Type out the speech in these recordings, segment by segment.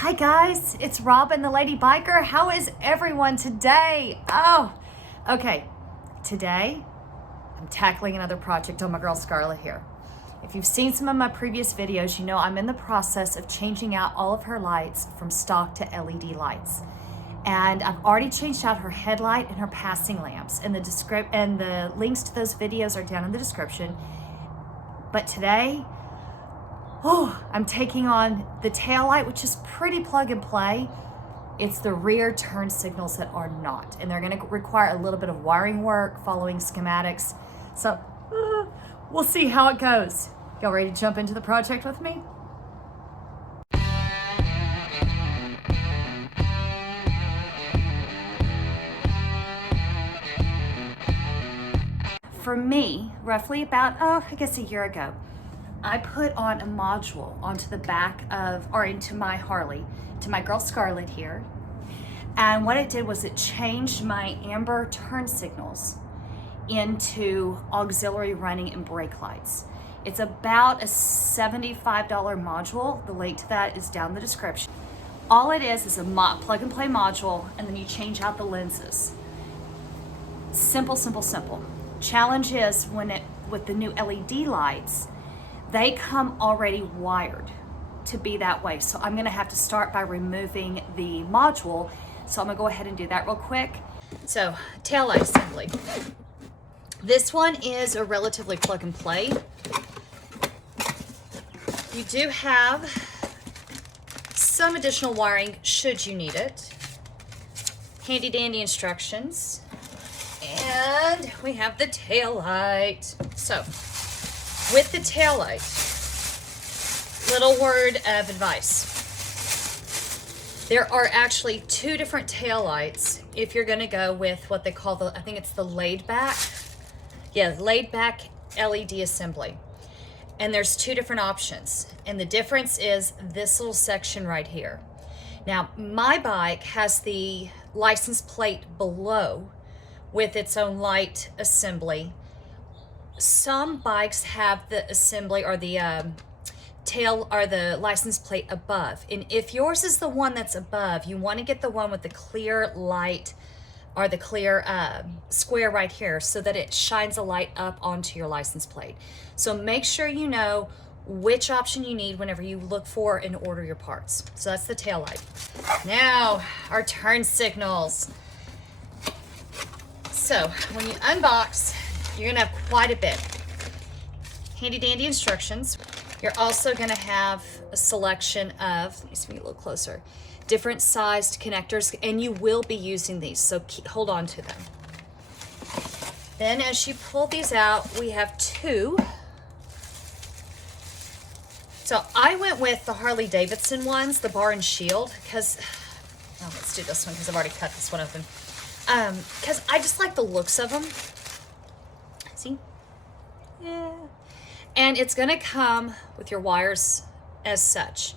Hi guys, it's Robin the Lady Biker. How is everyone today? Okay. Today, I'm tackling another project on my girl Scarlett here. If you've seen some of my previous videos, you know I'm in the process of changing out all of her lights from stock to LED lights. And I've already changed out her headlight and her passing lamps. And the links to those videos are down in the description. But today, I'm taking on the tail light, which is pretty plug and play. It's the rear turn signals that are not, and they're going to require a little bit of wiring work, following schematics. So we'll see how it goes. Y'all ready to jump into the project with me? For me, roughly about, I guess a year ago, I put on a module onto the back of, or into my Harley, to my girl Scarlett here. And what it did was it changed my amber turn signals into auxiliary running and brake lights. It's about a $75 module. The link to that is down in the description. All it is a plug and play module, and then you change out the lenses. Simple, simple, simple. Challenge is with the new LED lights, they come already wired to be that way. So I'm gonna have to start by removing the module. So I'm gonna go ahead and do that real quick. So, tail light assembly. This one is a relatively plug and play. You do have some additional wiring should you need it. Handy dandy instructions. And we have the tail light. So, with the tail light, little word of advice. There are actually two different tail lights if you're going to go with what they call I think it's the laid back LED assembly. And there's two different options. And the difference is this little section right here. Now, my bike has the license plate below with its own light assembly. Some bikes have the assembly or the tail or the license plate above. And if yours is the one that's above, you want to get the one with the clear light or the clear square right here so that it shines a light up onto your license plate. So make sure you know which option you need whenever you look for and order your parts. So that's the tail light. Now, our turn signals. So when you unbox, you're gonna have quite a bit. Handy dandy instructions. You're also gonna have a selection of, let me see a little closer, different sized connectors, and you will be using these, so hold on to them. Then as you pull these out, we have two. So I went with the Harley Davidson ones, the bar and shield, because, let's do this one because I've already cut this one open. Because I just like the looks of them. See? Yeah. And it's gonna come with your wires as such.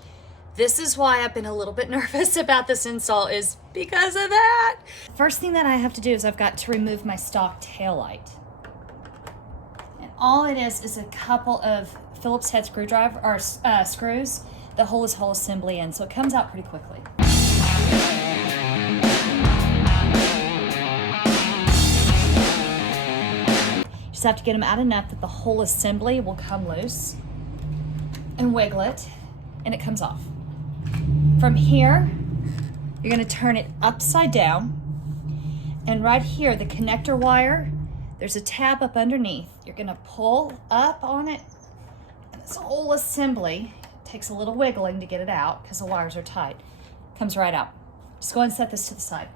This is why I've been a little bit nervous about this install, is because of that. First thing that I have to do is I've got to remove my stock tail light. And all it is a couple of Phillips head screwdriver or screws that hold this whole assembly in, so it comes out pretty quickly. Just have to get them out enough that the whole assembly will come loose and wiggle it, and it comes off. From here, you're going to turn it upside down, and right here, the connector wire, there's a tab up underneath. You're going to pull up on it, and this whole assembly takes a little wiggling to get it out because the wires are tight. Comes right out. Just go ahead and set this to the side.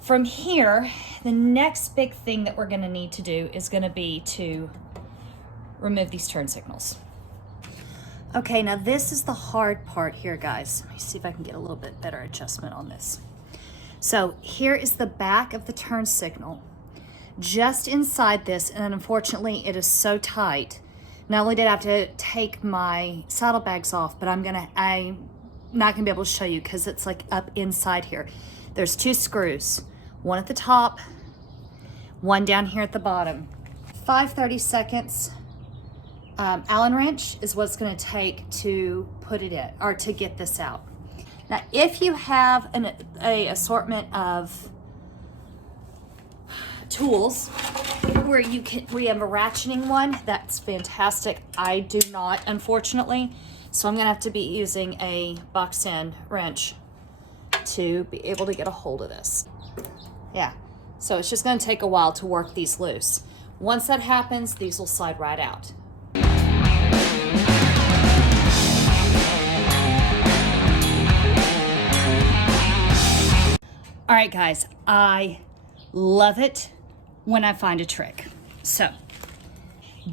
From here, the next big thing that we're gonna need to do is gonna be to remove these turn signals. Okay, now this is the hard part here, guys. Let me see if I can get a little bit better adjustment on this. So here is the back of the turn signal. Just inside this, and unfortunately it is so tight. Not only did I have to take my saddlebags off, but I'm not gonna be able to show you because it's like up inside here. There's two screws. One at the top, one down here at the bottom. 5/32 Allen wrench is what it's going to take to put it in, or to get this out. Now, if you have a assortment of tools where you have a ratcheting one, that's fantastic. I do not, unfortunately, so I'm going to have to be using a box-end wrench to be able to get a hold of this. Yeah, so it's just going to take a while to work these loose. Once that happens, these will slide right out. All right, guys, I love it when I find a trick. So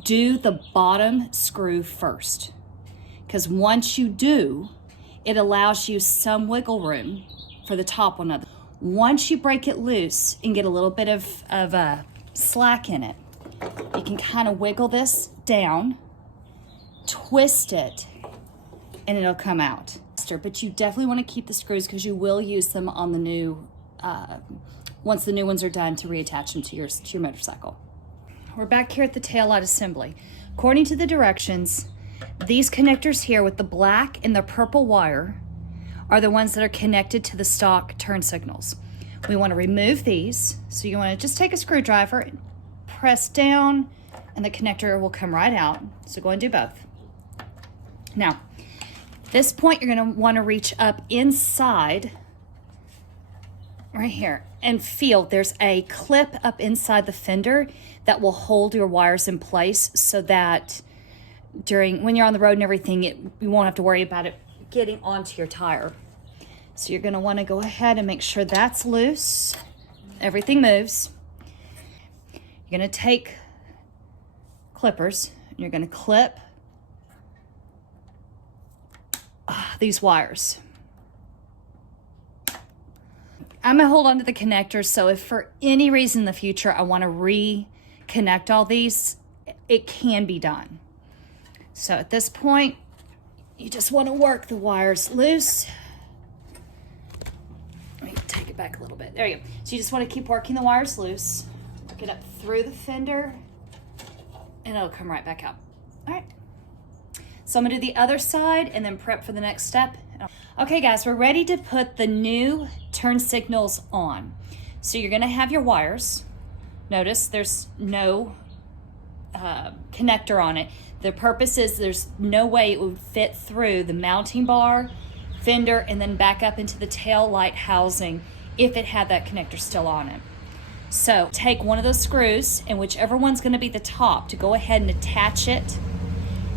do the bottom screw first, because once you do, it allows you some wiggle room for the top one. Once you break it loose and get a little bit of slack in it, you can kind of wiggle this down, twist it, and it'll come out. But you definitely want to keep the screws because you will use them on the new, once the new ones are done, to reattach them to your motorcycle. We're back here at the taillight assembly. According to the directions, these connectors here with the black and the purple wire are the ones that are connected to the stock turn signals. We want to remove these, so you want to just take a screwdriver, press down, and the connector will come right out. So go and do both. Now, at this point, you're going to want to reach up inside right here and feel there's a clip up inside the fender that will hold your wires in place, so that when you're on the road and everything, you won't have to worry about it getting onto your tire. So you're going to want to go ahead and make sure that's loose. Everything moves. You're going to take clippers and you're going to clip these wires. I'm going to hold on to the connectors, so if for any reason in the future I want to reconnect all these, it can be done. So at this point, you just want to work the wires loose. Let me take it back a little bit. There you go. So you just want to keep working the wires loose. Work it up through the fender, and it'll come right back out. All right. So I'm going to do the other side and then prep for the next step. Okay, guys, we're ready to put the new turn signals on. So you're going to have your wires. Notice there's no connector on it. The purpose is there's no way it would fit through the mounting bar, fender, and then back up into the tail light housing if it had that connector still on it. So take one of those screws, and whichever one's going to be the top, to go ahead and attach it,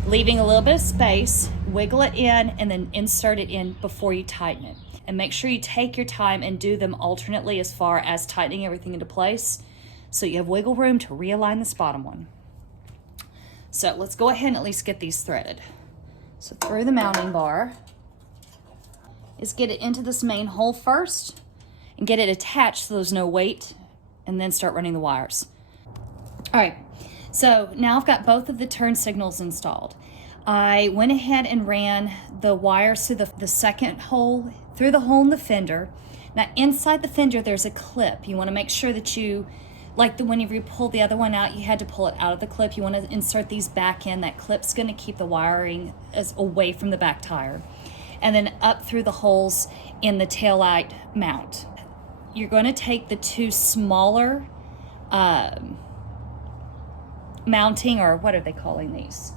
leaving a little bit of space, wiggle it in, and then insert it in before you tighten it. And make sure you take your time and do them alternately as far as tightening everything into place, so you have wiggle room to realign this bottom one. So let's go ahead and at least get these threaded. So through the mounting bar is get it into this main hole first and get it attached so there's no weight, and then start running the wires. All right, so now I've got both of the turn signals installed. I went ahead and ran the wires through the second hole, through the hole in the fender. Now inside the fender there's a clip. You want to make sure that whenever you pull the other one out, you had to pull it out of the clip. You want to insert these back in. That clip's going to keep the wiring away from the back tire. And then up through the holes in the taillight mount. You're going to take the two smaller mounting, or what are they calling these?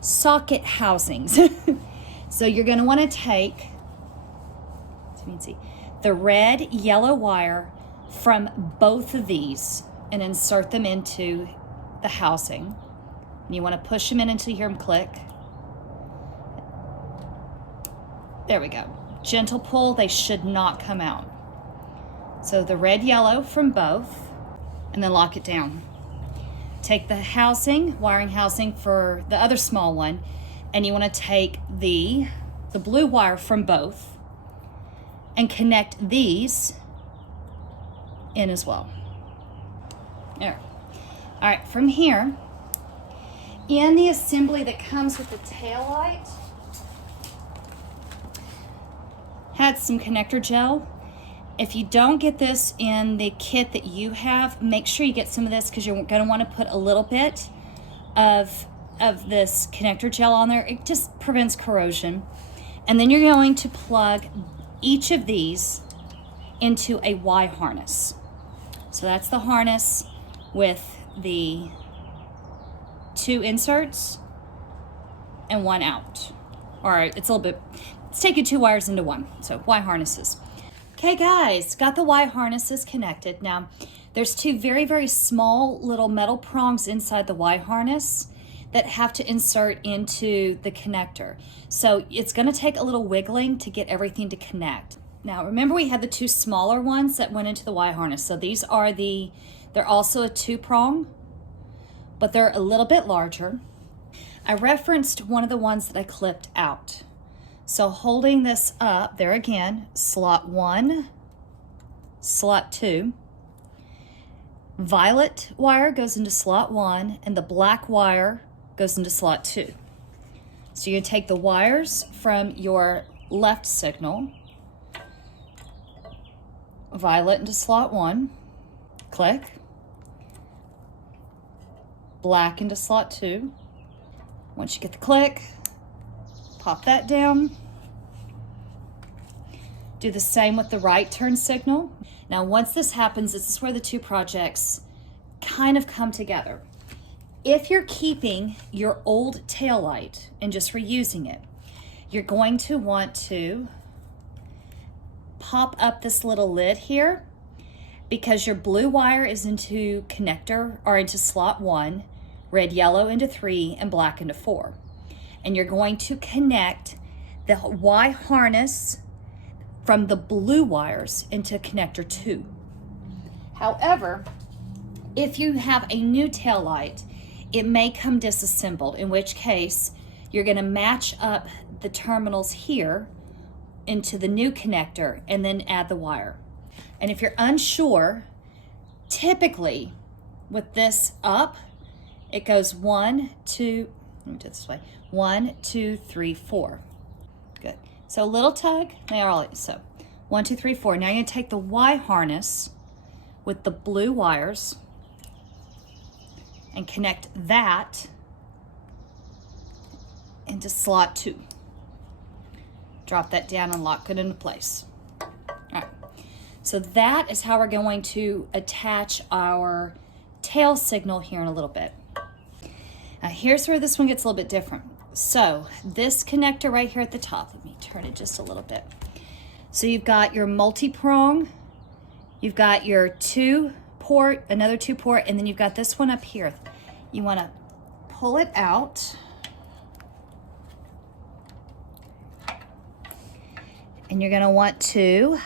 Socket housings. So you're going to want to take, so you can see, the red, yellow wire from both of these and insert them into the housing. And you want to push them in until you hear them click. There we go. Gentle pull, they should not come out. So the red, yellow from both, and then lock it down. Take the housing, wiring housing for the other small one, and you want to take the blue wire from both and connect these in as well. There. All right, from here, in the assembly that comes with the tail light, had some connector gel. If you don't get this in the kit that you have, make sure you get some of this, because you're going to want to put a little bit of of this connector gel on there. It just prevents corrosion. And then you're going to plug each of these into a Y harness. So that's the harness with the 2 inserts and 1 out. Or it's taking 2 wires into 1. So Y harnesses. Okay guys, got the Y harnesses connected. Now there's 2 very, very small little metal prongs inside the Y harness that have to insert into the connector. So it's gonna take a little wiggling to get everything to connect. Now remember we had the 2 smaller ones that went into the Y harness. So these are they're also a 2 prong, but they're a little bit larger. I referenced one of the ones that I clipped out. So holding this up, there again, slot 1, slot 2. Violet wire goes into slot 1 and the black wire goes into slot 2. So you're gonna take the wires from your left signal, violet into slot 1, click, black into slot 2. Once you get the click, pop that down. Do the same with the right turn signal. Now once this happens, this is where the 2 projects kind of come together. If you're keeping your old taillight and just reusing it, you're going to want to pop up this little lid here, because your blue wire is into connector or into slot 1, red, yellow into 3, and black into 4. And you're going to connect the Y harness from the blue wires into connector 2. However, if you have a new tail light, it may come disassembled, in which case you're gonna match up the terminals here into the new connector and then add the wire. And if you're unsure, typically with this up, it goes 1, 2, let me do it this way, 1, 2, 3, 4. Good. So a little tug, they are all, so 1, 2, 3, 4. Now you're gonna take the Y harness with the blue wires and connect that into slot 2. Drop that down and lock it into place. All right. So that is how we're going to attach our tail signal here in a little bit. Now here's where this one gets a little bit different. So this connector right here at the top, let me turn it just a little bit. So you've got your multi-prong, you've got your 2-port, another 2-port, and then you've got this one up here. You want to pull it out. And you're going to want to,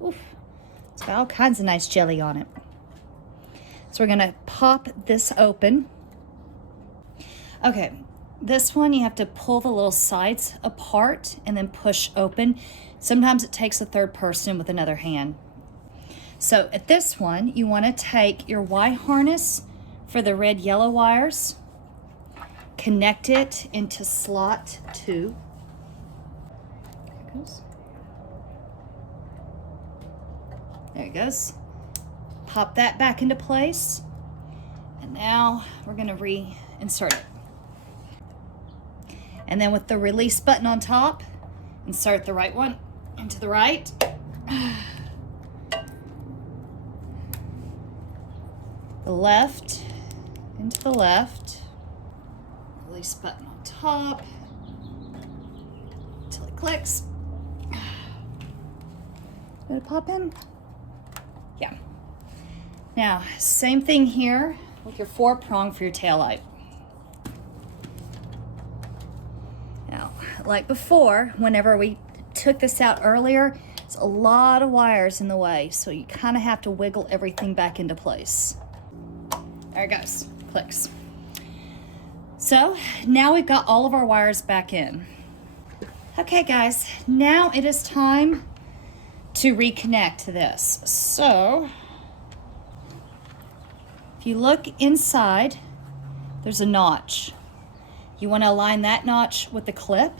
it's got all kinds of nice jelly on it. So we're going to pop this open. Okay, this one you have to pull the little sides apart and then push open. Sometimes it takes a third person with another hand. So at this one, you want to take your Y harness for the red yellow wires, connect it into slot 2. There it goes. There it goes. Pop that back into place. And now we're going to reinsert it. And then with the release button on top, insert the right one into the right. The left into the left. Release button on top until it clicks. Did it pop in? Yeah. Now, same thing here with your 4-prong for your taillight. Now, like before, whenever we took this out earlier, there's a lot of wires in the way, so you kind of have to wiggle everything back into place. There it goes, clicks. So now we've got all of our wires back in. Okay guys, now it is time to reconnect to this. So if you look inside, there's a notch. You want to align that notch with the clip.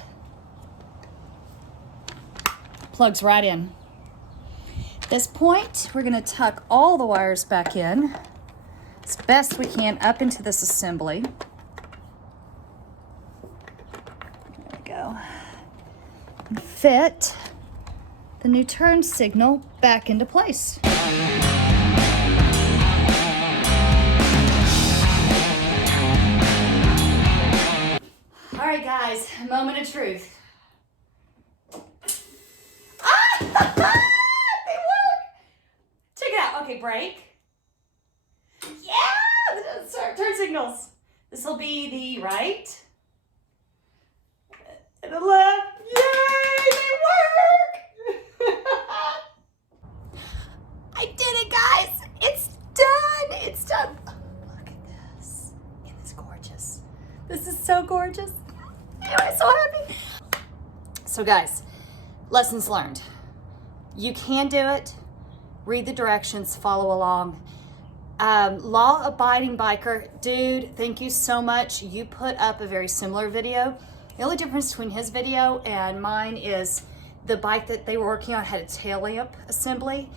Plugs right in. At this point, we're going to tuck all the wires back in as best we can up into this assembly. go. Fit the new turn signal back into place. All right, guys, moment of truth. Ah! They work! Check it out. Okay, brake. Yeah! The turn signals. This will be the right and the left. Yay! They work! I did it, guys! It's done! It's done. Oh, look at this. Isn't this gorgeous? This is so gorgeous. I'm so happy. So guys, lessons learned. You can do it. Read the directions, follow along. Law-abiding biker, dude, thank you so much. You put up a very similar video. The only difference between his video and mine is the bike that they were working on had a tail lamp assembly.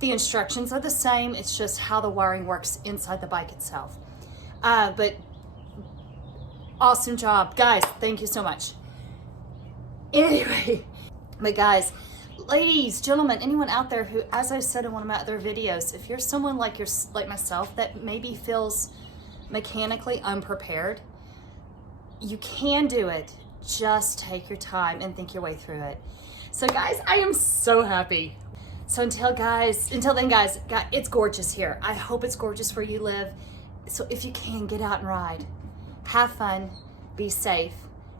The instructions are the same. It's just how the wiring works inside the bike itself. But awesome job. Guys, thank you so much. Anyway, but guys, ladies, gentlemen, anyone out there who, as I said in one of my other videos, if you're someone like myself that maybe feels mechanically unprepared, you can do it. Just take your time and think your way through it. So guys, I am so happy. So until then, guys, it's gorgeous here. I hope it's gorgeous where you live. So if you can, get out and ride. Have fun, be safe,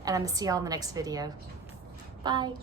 and I'm gonna see y'all in the next video. Bye.